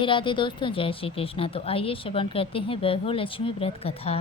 राधे राधे दोस्तों, जय श्री कृष्णा। तो आइए श्रवण करते हैं वैभव लक्ष्मी व्रत कथा।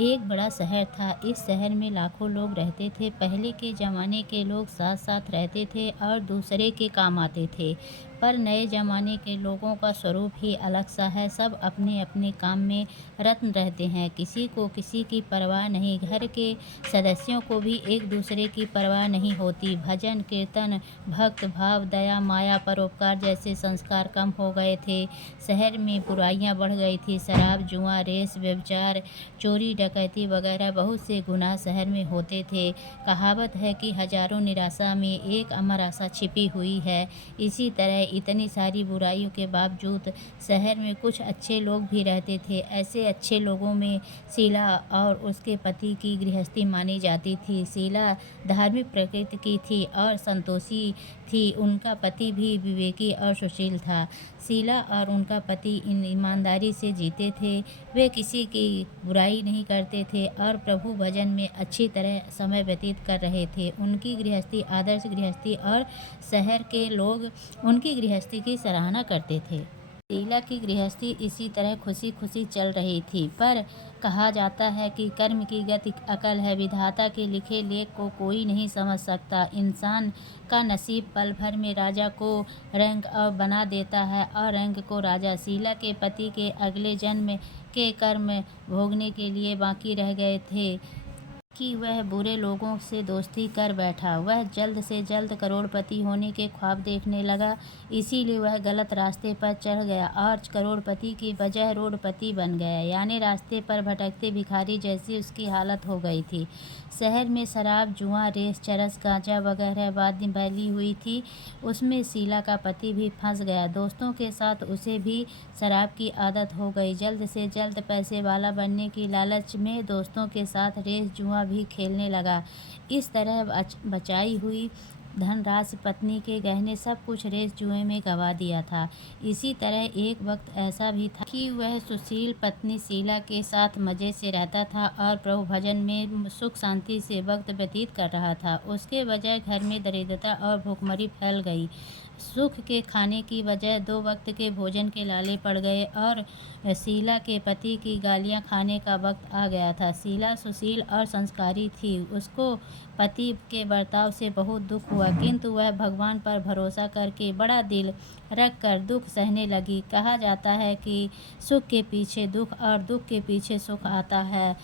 एक बड़ा शहर था। इस शहर में लाखों लोग रहते थे। पहले के जमाने के लोग साथ साथ रहते थे और दूसरे के काम आते थे। पर नए जमाने के लोगों का स्वरूप ही अलग सा है। सब अपने अपने काम में रत्न रहते हैं। किसी को किसी की परवाह नहीं। घर के सदस्यों को भी एक दूसरे की परवाह नहीं होती। भजन कीर्तन, भक्त भाव, दया माया, परोपकार जैसे संस्कार कम हो गए थे। शहर में बुराइयां बढ़ गई थी। शराब, जुआ, रेस, व्यभिचार, चोरी, डकैती वगैरह बहुत से गुनाह शहर में होते थे। कहावत है कि हजारों निराशा में एक अमर आशा छिपी हुई है। इसी तरह इतनी सारी बुराइयों के बावजूद शहर में कुछ अच्छे लोग भी रहते थे। ऐसे अच्छे लोगों में शीला और उसके पति की गृहस्थी मानी जाती थी। शीला धार्मिक प्रकृति की थी और संतोषी थी। उनका पति भी विवेकी और सुशील था। शीला और उनका पति ईमानदारी से जीते थे। वे किसी की बुराई नहीं करते थे और प्रभु भजन में अच्छी तरह समय व्यतीत कर रहे थे। उनकी गृहस्थी आदर्श गृहस्थी और शहर के लोग उनकी गृहस्थी की सराहना करते थे। शीला की गृहस्थी इसी तरह खुशी खुशी चल रही थी। पर कहा जाता है कि कर्म की गति अकल है। विधाता के लिखे लेख को कोई नहीं समझ सकता। इंसान का नसीब पल भर में राजा को रंक और बना देता है और रंक को राजा। शीला के पति के अगले जन्म के कर्म भोगने के लिए बाकी रह गए थे कि वह बुरे लोगों से दोस्ती कर बैठा। वह जल्द से जल्द करोड़पति होने के ख्वाब देखने लगा। इसीलिए वह गलत रास्ते पर चढ़ गया और करोड़पति की बजाय रोडपति बन गया। यानी रास्ते पर भटकते भिखारी जैसी उसकी हालत हो गई थी। शहर में शराब, जुआ, रेस, चरस, गांजा वगैरह बातें फैली हुई थी। उसमें शीला का पति भी फंस गया। दोस्तों के साथ उसे भी शराब की आदत हो गई। जल्द से जल्द पैसे वाला बनने की लालच में दोस्तों के साथ रेस, जुआ भी खेलने लगा। इस तरह बचाई हुई धनराशि, पत्नी के गहने, सब कुछ रेस जुए में गंवा दिया था। इसी तरह एक वक्त ऐसा भी था कि वह सुशील पत्नी शीला के साथ मजे से रहता था और प्रभु भजन में सुख शांति से वक्त व्यतीत कर रहा था। उसके बजाय घर में दरिद्रता और भुखमरी फैल गई। सुख के खाने की बजाय दो वक्त के भोजन के लाले पड़ गए और शीला के पति की गालियां खाने का वक्त आ गया था। शीला सुशील और संस्कारी थी। उसको पति के बर्ताव से बहुत दुख हुआ, किंतु वह भगवान पर भरोसा करके बड़ा दिल रख कर दुख सहने लगी। कहा जाता है कि सुख के पीछे दुख और दुख के पीछे सुख आता है।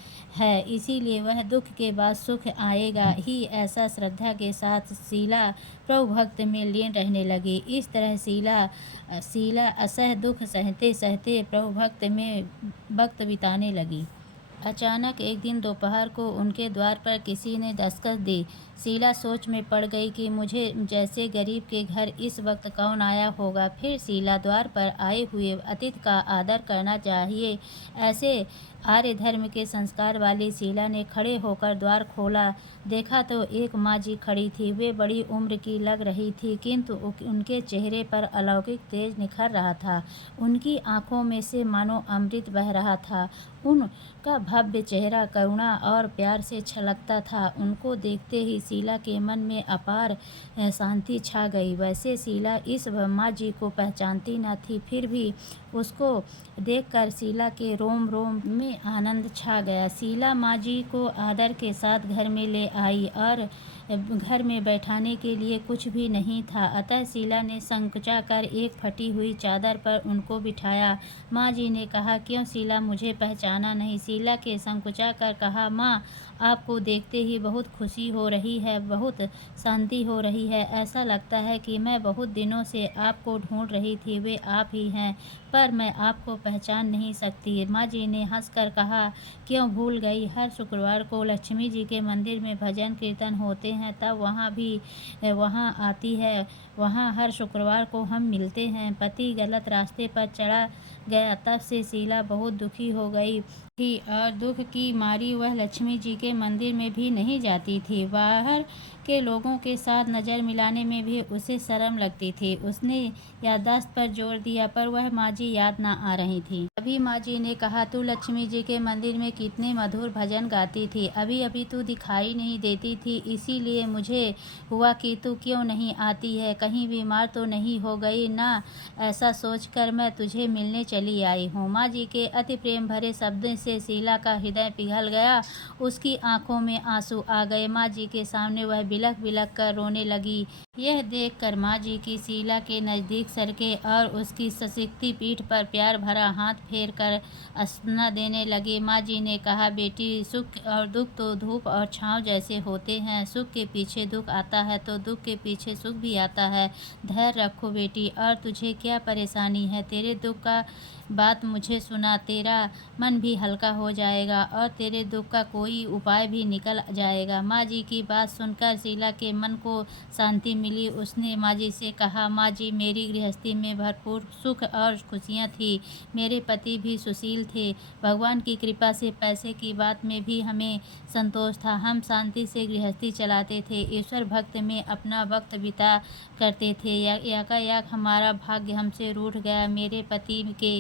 इसीलिए वह दुख के बाद सुख आएगा ही, ऐसा श्रद्धा के साथ शीला प्रभु भक्त में लीन रहने लगी। इस तरह शीला असह दुख सहते सहते प्रभु भक्त में वक्त बिताने लगी। अचानक एक दिन दोपहर को उनके द्वार पर किसी ने दस्तक दी। शीला सोच में पड़ गई कि मुझे जैसे गरीब के घर इस वक्त कौन आया होगा। फिर शीला द्वार पर आए हुए अतिथि का आदर करना चाहिए, ऐसे आर्य धर्म के संस्कार वाली शीला ने खड़े होकर द्वार खोला। देखा तो एक माँ जी खड़ी थी। वे बड़ी उम्र की लग रही थी, किंतु उनके चेहरे पर अलौकिक तेज निखर रहा था। उनकी आंखों में से मानो अमृत बह रहा था। उनका भव्य चेहरा करुणा और प्यार से छलकता था। उनको देखते ही शीला के मन में अपार शांति छा गई। वैसे शीला इस माँ जी को पहचानती न थी, फिर भी उसको देखकर शीला के रोम रोम में आनंद छा गया। शीला माँ जी को आदर के साथ घर में ले आई और घर में बैठाने के लिए कुछ भी नहीं था, अतः शीला ने संकुचा कर एक फटी हुई चादर पर उनको बिठाया। माँ जी ने कहा, क्यों शीला, मुझे पहचाना नहीं? शीला के संकुचा कर कहा, माँ, आपको देखते ही बहुत खुशी हो रही है, बहुत शांति हो रही है। ऐसा लगता है कि मैं बहुत दिनों से आपको ढूंढ रही थी। वे आप ही हैं, पर मैं आपको पहचान नहीं सकती। माँ जी ने हंसकर कहा, क्यों भूल गई? हर शुक्रवार को लक्ष्मी जी के मंदिर में भजन कीर्तन होते हैं, तब वहाँ आती है। वहाँ हर शुक्रवार को हम मिलते हैं। पति गलत रास्ते पर चढ़ा गया, तब से शीला बहुत दुखी हो गई। थी और दुख की मारी वह लक्ष्मी जी के मंदिर में भी नहीं जाती थी। बाहर के लोगों के साथ नज़र मिलाने में भी उसे शर्म लगती थी। उसने याददाश्त पर जोर दिया पर वह माँ जी याद ना आ रही थी। तभी माँ जी ने कहा, तू लक्ष्मी जी के मंदिर में कितने मधुर भजन गाती थी, अभी अभी तू दिखाई नहीं देती थी, इसीलिए मुझे हुआ कि तू क्यों नहीं आती है, कहीं बीमार तो नहीं हो गई ना। ऐसा सोचकर मैं तुझे मिलने चली आई हूँ। माँ जी के अति प्रेम भरे शब्दों से शीला का हृदय पिघल गया। उसकी आंखों में आंसू आ गए। माँ जी के सामने वह बिलख बिलख कर रोने लगी। यह देखकर माँ जी की शीला के नज़दीक सरके और उसकी सशक्ति पीठ पर प्यार भरा हाथ फेर कर अस्ना देने लगे। माँ जी ने कहा, बेटी, सुख और दुख तो धूप और छाँव जैसे होते हैं। सुख के पीछे दुख आता है तो दुख के पीछे सुख भी आता है। धैर्य रखो बेटी। और तुझे क्या परेशानी है? तेरे दुख का बात मुझे सुना, तेरा मन भी हल्का हो जाएगा और तेरे दुख का कोई उपाय भी निकल जाएगा। माँ जी की बात सुनकर शीला के मन को शांति मिली। उसने माँ जी से कहा, माँ जी, मेरी गृहस्थी में भरपूर सुख और खुशियाँ थी। मेरे पति भी सुशील थे। भगवान की कृपा से पैसे की बात में भी हमें संतोष था। हम शांति से गृहस्थी चलाते थे, ईश्वर भक्त में अपना वक्त बिता करते थे। एकाएक हमारा भाग्य हमसे रूठ गया। मेरे पति के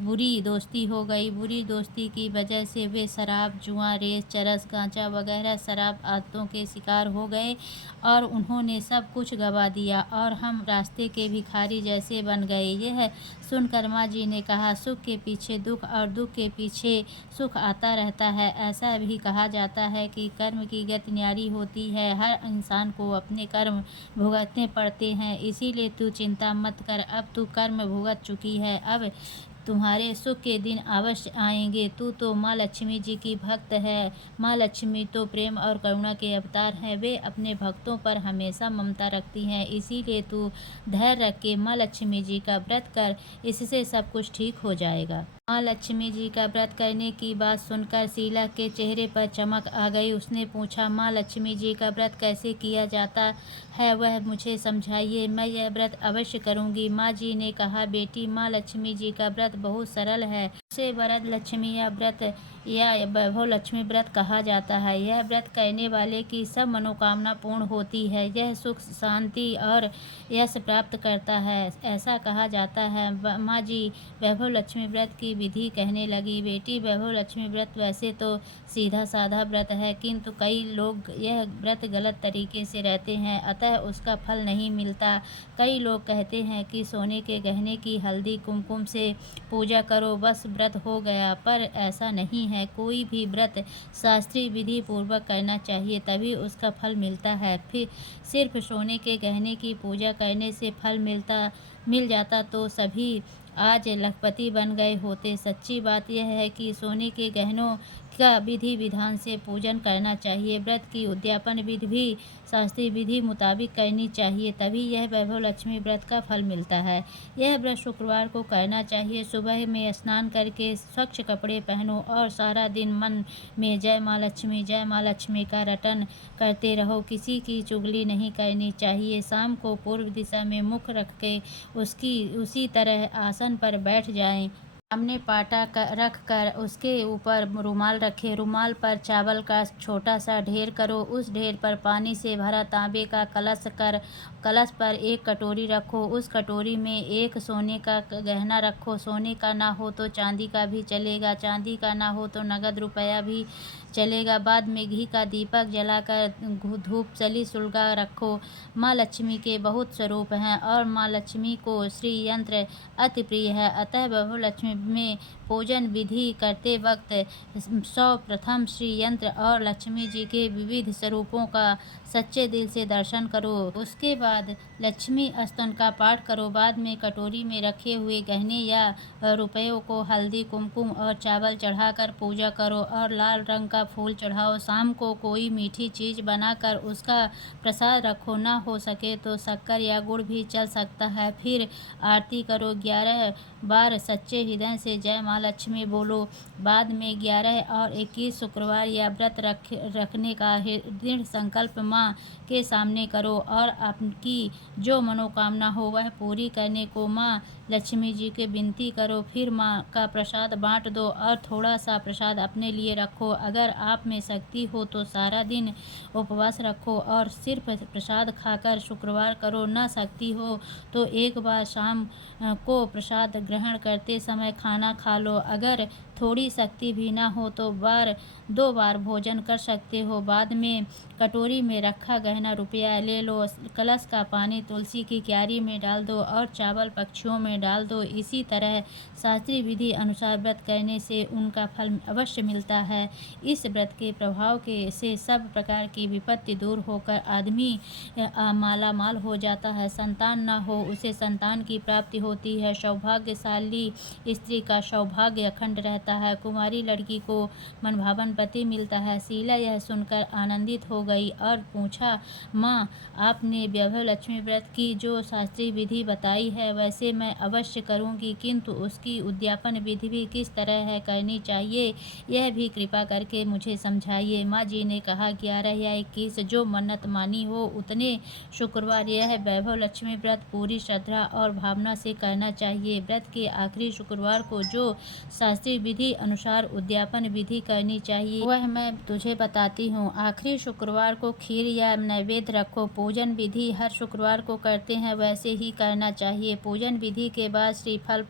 बुरी दोस्ती हो गई। बुरी दोस्ती की वजह से वे शराब, जुआ, रेस, चरस, गांजा वगैरह शराब आदतों के शिकार हो गए और उन्होंने सब कुछ गंवा दिया और हम रास्ते के भिखारी जैसे बन गए। यह सुनकर माँ जी ने कहा, सुख के पीछे दुख और दुख के पीछे सुख आता रहता है। ऐसा भी कहा जाता है कि कर्म की गति न्यारी होती है। हर इंसान को अपने कर्म भुगतने पड़ते हैं, इसीलिए तू चिंता मत कर। अब तू कर्म भुगत चुकी है, अब तुम्हारे सुख के दिन अवश्य आएंगे। तू तो माँ लक्ष्मी जी की भक्त है। माँ लक्ष्मी तो प्रेम और करुणा के अवतार हैं। वे अपने भक्तों पर हमेशा ममता रखती हैं। इसीलिए तू धैर्य रख के माँ लक्ष्मी जी का व्रत कर, इससे सब कुछ ठीक हो जाएगा। माँ लक्ष्मी जी का व्रत करने की बात सुनकर शीला के चेहरे पर चमक आ गई। उसने पूछा, माँ लक्ष्मी जी का व्रत कैसे किया जाता है, वह मुझे समझाइए, मैं यह व्रत अवश्य करूँगी। माँ जी ने कहा, बेटी, माँ लक्ष्मी जी का व्रत बहुत सरल है। इसे वरद लक्ष्मी या व्रत या वैभव लक्ष्मी व्रत कहा जाता है। यह व्रत करने वाले की सब मनोकामना पूर्ण होती है। यह सुख, शांति और यश प्राप्त करता है, ऐसा कहा जाता है। माँ जी वैभव लक्ष्मी व्रत की विधि कहने लगी। बेटी, वैभव लक्ष्मी व्रत वैसे तो सीधा साधा व्रत है, किंतु कई लोग यह व्रत गलत तरीके से रहते हैं, अतः उसका फल नहीं मिलता। कई लोग कहते हैं कि सोने के गहने की हल्दी कुमकुम से पूजा करो, बस व्रत हो गया, पर ऐसा नहीं है। कोई भी व्रत शास्त्रीय विधि पूर्वक करना चाहिए, तभी उसका फल मिलता है। फिर सिर्फ सोने के गहने की पूजा करने से फल मिल जाता तो सभी आज लखपति बन गए होते। सच्ची बात यह है कि सोने के गहनों का विधि विधान से पूजन करना चाहिए। व्रत की उद्यापन विधि भी शास्त्रीय विधि मुताबिक करनी चाहिए, तभी यह वैभव लक्ष्मी व्रत का फल मिलता है। यह व्रत शुक्रवार को करना चाहिए। सुबह में स्नान करके स्वच्छ कपड़े पहनो और सारा दिन मन में जय माँ लक्ष्मी का रटन करते रहो। किसी की चुगली नहीं करनी चाहिए। शाम को पूर्व दिशा में मुख रख के उसी तरह आसन पर बैठ जाएं। सामने पाटा रख कर उसके ऊपर रुमाल रखें। रुमाल पर चावल का छोटा सा ढेर करो। उस ढेर पर पानी से भरा तांबे का कलश पर एक कटोरी रखो। उस कटोरी में एक सोने का गहना रखो। सोने का ना हो तो चांदी का भी चलेगा, चांदी का ना हो तो नगद रुपया भी चलेगा। बाद में घी का दीपक जलाकर धूप चली सुलगा रखो। माँ लक्ष्मी के बहुत स्वरूप हैं और माँ लक्ष्मी को श्री यंत्र अति प्रिय है, अतः वैभव लक्ष्मी में पूजन विधि करते वक्त सर्वप्रथम श्री यंत्र और लक्ष्मी जी के विविध स्वरूपों का सच्चे दिल से दर्शन करो। उसके बाद लक्ष्मी स्तवन का पाठ करो। बाद में कटोरी में रखे हुए गहने या रुपयों को हल्दी, कुमकुम और चावल चढ़ाकर पूजा करो और लाल रंग का फूल चढ़ाओ। शाम को कोई मीठी चीज़ बनाकर उसका प्रसाद रखो। ना हो सके तो शक्कर या गुड़ भी चल सकता है। फिर आरती करो। 11 बार सच्चे हृदय से जय माँ लक्ष्मी बोलो। बाद में 11 और 21 शुक्रवार या व्रत रखने का दृढ़ संकल्प माँ के सामने करो और आपकी जो मनोकामना हो वह पूरी करने को माँ लक्ष्मी जी के विनती करो, फिर माँ का प्रसाद बांट दो और थोड़ा सा प्रसाद अपने लिए रखो। अगर आप में शक्ति हो तो सारा दिन उपवास रखो और सिर्फ प्रसाद खाकर शुक्रवार करो। न शक्ति हो तो एक बार शाम को प्रसाद ग्रहण करते समय खाना खा लो। अगर थोड़ी शक्ति भी ना हो तो 2 बार भोजन कर सकते हो। बाद में कटोरी में रखा गहना रुपया ले लो, कलश का पानी तुलसी की क्यारी में डाल दो और चावल पक्षियों में डाल दो। इसी तरह शास्त्रीय विधि अनुसार व्रत करने से उनका फल अवश्य मिलता है। इस व्रत के प्रभाव के से सब प्रकार की विपत्ति दूर होकर आदमी माला माल हो जाता है। संतान न हो उसे संतान की प्राप्ति होती है। सौभाग्यशाली स्त्री का सौभाग्य अखंड रहता है। कुमारी लड़की को मनभावन पति मिलता है। शीला यह सुनकर आनंदित हो गई और पूछा, माँ, आपने वैभव लक्ष्मी व्रत की जो शास्त्रीय विधि बताई है वैसे मैं अवश्य करूँगी, किंतु उसकी उद्यापन विधि भी किस तरह है करनी चाहिए यह भी कृपा करके मुझे समझाइए। माँ जी ने कहा, 11 या 21 जो मन्नत मानी हो उतने शुक्रवार यह वैभव लक्ष्मी व्रत पूरी श्रद्धा और भावना से करना चाहिए। व्रत के आखिरी शुक्रवार को जो शास्त्रीय विधि अनुसार उद्यापन विधि करनी चाहिए वह मैं तुझे बताती हूँ। आखिरी शुक्रवार को खीर या नैवेद्य रखो। पूजन विधि हर शुक्रवार को करते हैं वैसे ही करना चाहिए। पूजन विधि के बाद श्रीफल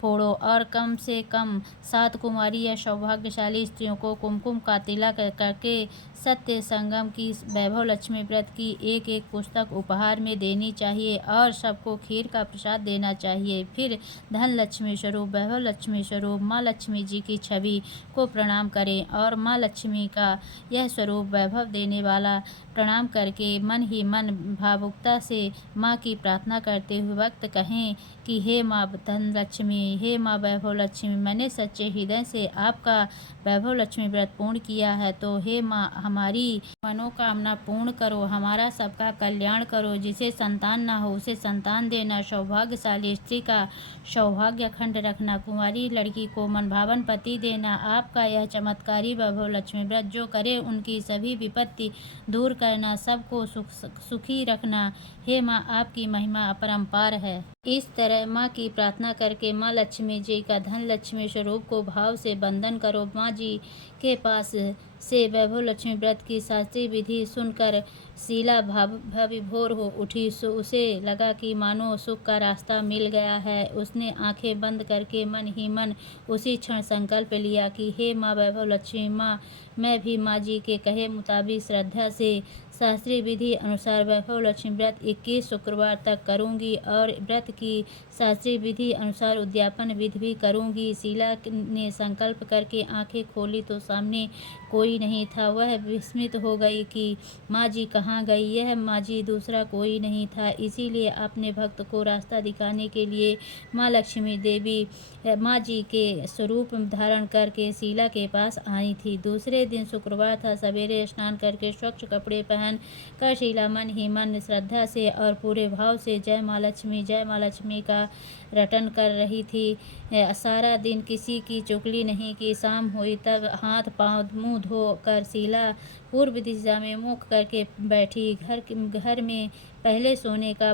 फोड़ो और कम से कम 7 कुमारी या सौभाग्यशाली स्त्रियों को कुमकुम का तिलक करके सत्य संगम की वैभव लक्ष्मी व्रत की एक पुस्तक उपहार में देनी चाहिए और सबको खीर का प्रसाद देना चाहिए। फिर धन लक्ष्मी स्वरूप वैभव लक्ष्मी स्वरूप माँ लक्ष्मी जी की छवि को प्रणाम करें और माँ लक्ष्मी का यह स्वरूप वैभव देने वाला प्रणाम करके मन ही मन भावुकता से माँ की प्रार्थना करते हुए वक्त कहें कि हे माँ धन लक्ष्मी, हे माँ वैभव लक्ष्मी, मैंने सच्चे हृदय से आपका वैभव लक्ष्मी व्रत पूर्ण किया है, तो हे माँ हमारी मनोकामना पूर्ण करो, हमारा सबका कल्याण करो। जिसे संतान ना हो उसे संतान देना, सौभाग्यशाली स्त्री का सौभाग्य अखंड रखना, कुंवारी लड़की को मनभावन पति देना। आपका यह चमत्कारी वैभव लक्ष्मी व्रत जो करे उनकी सभी विपत्ति दूर करना, सबको सुखी रखना। हे माँ आपकी महिमा अपरंपार है। इस तरह माँ की प्रार्थना करके माँ लक्ष्मी जी का धन लक्ष्मी स्वरूप को भाव से वंदन करो। माँ जी के पास से वैभव लक्ष्मी व्रत की शास्त्रीय विधि सुनकर शीला भाविभोर हो उठी। उसे लगा कि मानो सुख का रास्ता मिल गया है। उसने आंखें बंद करके मन ही मन उसी क्षण संकल्प लिया कि हे माँ वैभव लक्ष्मी, माँ मैं भी माँ जी के कहे मुताबिक श्रद्धा से शास्त्रीय विधि अनुसार वैभव लक्ष्मी व्रत 21 शुक्रवार तक करूँगी और व्रत की शास्त्रीय विधि अनुसार उद्यापन विधि भी करूँगी। शीला ने संकल्प करके आंखें खोली तो सामने कोई नहीं था। वह विस्मित हो गई कि माँ जी कहाँ गई। यह माँ जी दूसरा कोई नहीं था, इसीलिए अपने भक्त को रास्ता दिखाने के लिए माँ लक्ष्मी देवी माँ जी के स्वरूप धारण करके शीला के पास आई थी। दूसरे दिन शुक्रवार था। सवेरे स्नान करके स्वच्छ कपड़े पहन कर शीला मन ही मन श्रद्धा से और पूरे भाव से जय माँ लक्ष्मी का रटन कर रही थी। सारा दिन किसी की चुगली नहीं की। शाम हुई तब हाथ पांव मुंह धो कर शीला पूर्व दिशा में मुख करके बैठी। घर में पहले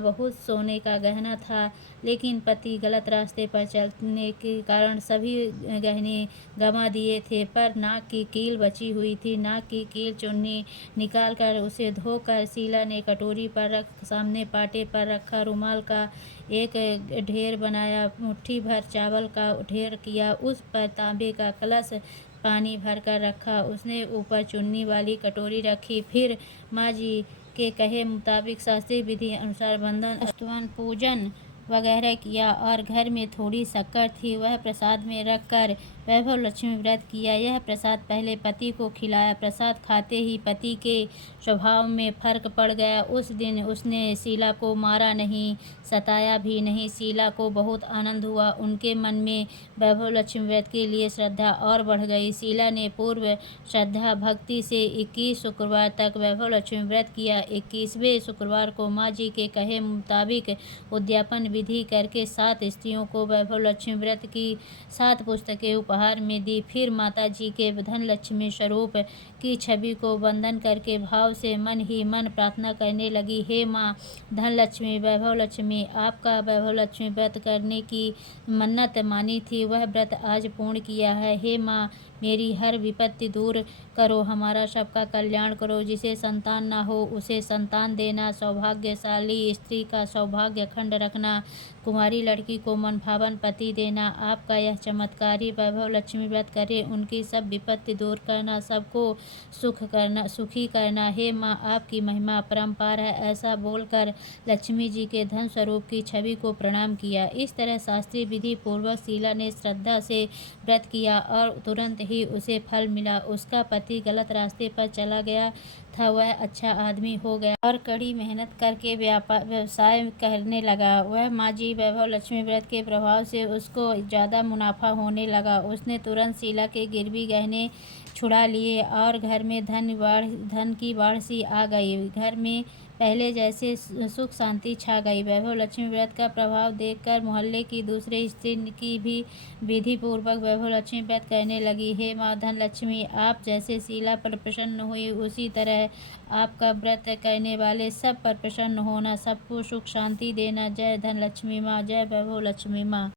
बहुत सोने का गहना था, लेकिन पति गलत रास्ते पर चलने के कारण सभी गहने गंवा दिए थे, पर नाक की कील बची हुई थी। नाक की कील चुन्नी निकालकर उसे धोकर शीला ने कटोरी पर सामने पाटे पर रखा रुमाल का एक ढेर बनाया, मुट्ठी भर चावल का ढेर किया, उस पर तांबे का कलश पानी भर कर रखा। उसने ऊपर चुन्नी वाली कटोरी रखी। फिर माँ जी के कहे मुताबिक शास्त्रीय विधि अनुसार बंधन स्तवन पूजन वगैरह किया और घर में थोड़ी शक्कर थी वह प्रसाद में रखकर वैभव लक्ष्मी व्रत किया। यह प्रसाद पहले पति को खिलाया। प्रसाद खाते ही पति के स्वभाव में फर्क पड़ गया। उस दिन उसने शीला को मारा नहीं, सताया भी नहीं। शीला को बहुत आनंद हुआ। उनके मन में वैभव लक्ष्मी व्रत के लिए श्रद्धा और बढ़ गई। शीला ने पूर्व श्रद्धा भक्ति से 21 शुक्रवार तक वैभव लक्ष्मी व्रत किया। 21वें शुक्रवार को माँ जी के कहे मुताबिक उद्यापन विधि करके 7 स्त्रियों को वैभव लक्ष्मी व्रत की 7 पुस्तकें उपहार में दी। फिर माता जी के धन लक्ष्मी स्वरूप की छवि को वंदन करके भाव से मन ही मन प्रार्थना करने लगी, हे माँ धन लक्ष्मी, वैभव लक्ष्मी, आपका वैभव लक्ष्मी व्रत करने की मन्नत मानी थी, वह व्रत आज पूर्ण किया है। हे माँ, मेरी हर विपत्ति दूर करो, हमारा सबका कल्याण करो। जिसे संतान ना हो उसे संतान देना, सौभाग्यशाली स्त्री का सौभाग्य अखंड रखना, कुंवारी लड़की को मनभावन पति देना। आपका यह चमत्कारी वैभव लक्ष्मी व्रत करे, उनकी सब विपत्ति दूर करना, सबको सुखी करना। हे माँ, आपकी महिमा अपरंपार है। ऐसा बोलकर लक्ष्मी जी के धन स्वरूप की छवि को प्रणाम किया। इस तरह शास्त्रीय विधि पूर्वक शीला ने श्रद्धा से व्रत किया और तुरंत ही उसे फल मिला। उसका पति गलत रास्ते पर चला गया था, वह अच्छा आदमी हो गया और कड़ी मेहनत करके व्यवसाय करने लगा। वह माँ जी वैभव लक्ष्मी व्रत के प्रभाव से उसको ज़्यादा मुनाफा होने लगा। उसने तुरंत शीला के गिरवी गहने छुड़ा लिए और घर में धन की बाढ़ सी आ गई। घर में पहले जैसे सुख शांति छा गई। वैभव लक्ष्मी व्रत का प्रभाव देखकर मोहल्ले की दूसरी स्त्री की भी विधि पूर्वक वैभव लक्ष्मी व्रत करने लगी। हे माँ धन लक्ष्मी, आप जैसे शीला पर प्रसन्न हुई, उसी तरह आपका व्रत करने वाले सब पर प्रसन्न होना, सबको सुख शांति देना। जय धन लक्ष्मी माँ, जय वैभव लक्ष्मी माँ।